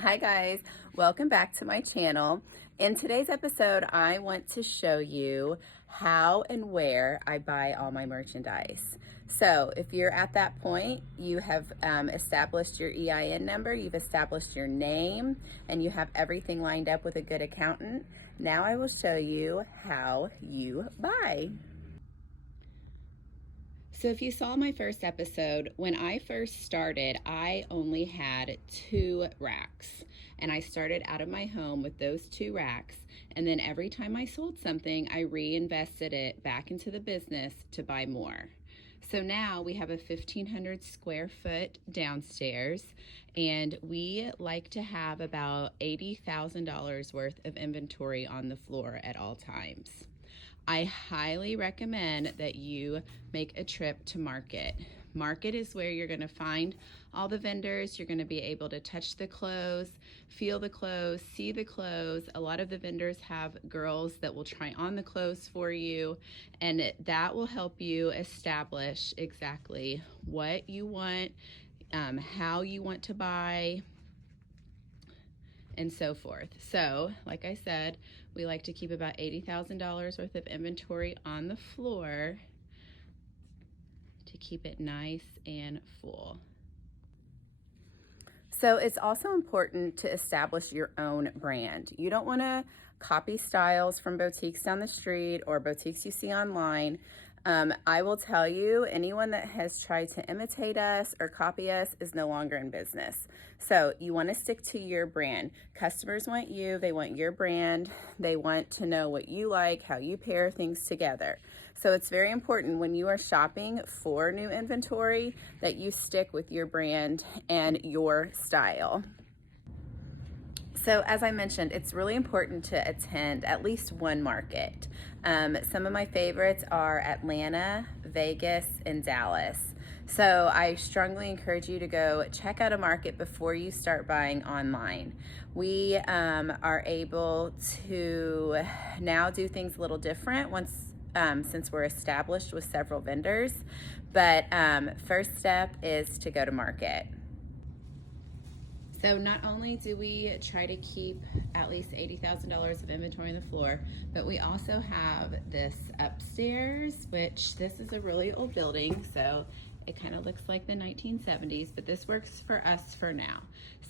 Hi guys, welcome back to my channel. In today's episode, I want to show you how and where I buy all my merchandise. So if you're at that point, you have established your EIN number, you've established your name, and you have everything lined up with a good accountant. Now I will show you how you buy. So if you saw my first episode, when I first started, I only had 2 racks. And I started out of my home with those 2 racks. And then every time I sold something, I reinvested it back into the business to buy more. So now we have a 1,500 square foot downstairs, and we like to have about $80,000 worth of inventory on the floor at all times. I highly recommend that you make a trip to Market. Market is where you're going to find all the vendors. You're going to be able to touch the clothes, feel the clothes, see the clothes. A lot of the vendors have girls that will try on the clothes for you, and that will help you establish exactly what you want, how you want to buy, and so forth. So, like I said, we like to keep about $80,000 worth of inventory on the floor to keep it nice and full. So it's also important to establish your own brand. You don't want to copy styles from boutiques down the street or boutiques you see online. I will tell you, anyone that has tried to imitate us or copy us is no longer in business. So you want to stick to your brand. Customers want you, they want your brand, they want to know what you like, how you pair things together. So it's very important when you are shopping for new inventory that you stick with your brand and your style. So as I mentioned, it's really important to attend at least one market. Some of my favorites are Atlanta, Vegas, and Dallas. So I strongly encourage you to go check out a market before you start buying online. We are able to now do things a little different since we're established with several vendors. But first step is to go to Market. So not only do we try to keep at least $80,000 of inventory on the floor, but we also have this upstairs, which this is a really old building, so it kind of looks like the 1970s, but this works for us for now.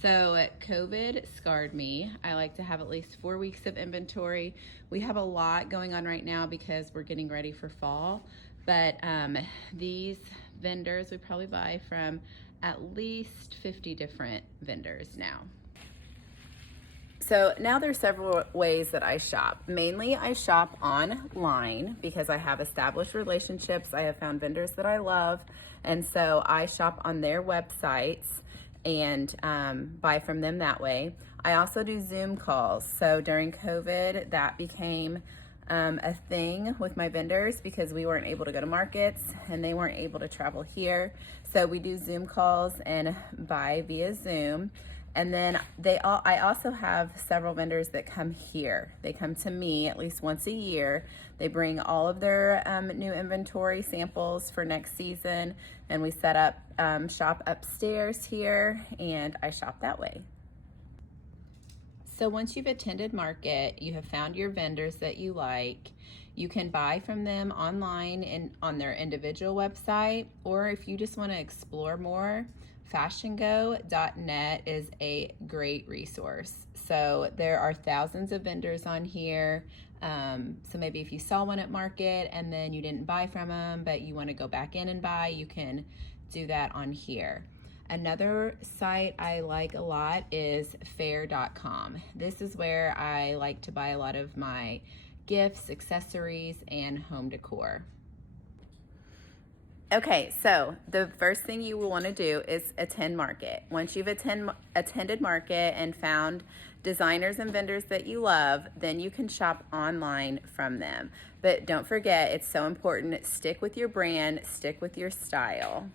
So COVID scarred me. I like to have at least 4 weeks of inventory. We have a lot going on right now because we're getting ready for fall, but these vendors we probably buy from at least 50 different vendors now. So now there's several ways that I shop. Mainly I shop online because I have established relationships. I have found vendors that I love, and so I shop on their websites and buy from them that way. I also do Zoom calls. So during COVID, that became a thing with my vendors because we weren't able to go to markets and they weren't able to travel here. So we do Zoom calls and buy via Zoom. And then I also have several vendors that come here. They come to me at least once a year. They bring all of their new inventory samples for next season, and we set up shop upstairs here, and I shop that way. So once you've attended Market, you have found your vendors that you like, you can buy from them online and on their individual website, or if you just want to explore more, fashiongo.net is a great resource. So there are thousands of vendors on here. So maybe if you saw one at Market and then you didn't buy from them, but you want to go back in and buy, you can do that on here. Another site I like a lot is faire.com. This is where I like to buy a lot of my gifts, accessories, and home decor. Okay, so the first thing you will want to do is attend Market. Once you've attended Market and found designers and vendors that you love, then you can shop online from them. But don't forget, it's so important, stick with your brand, stick with your style.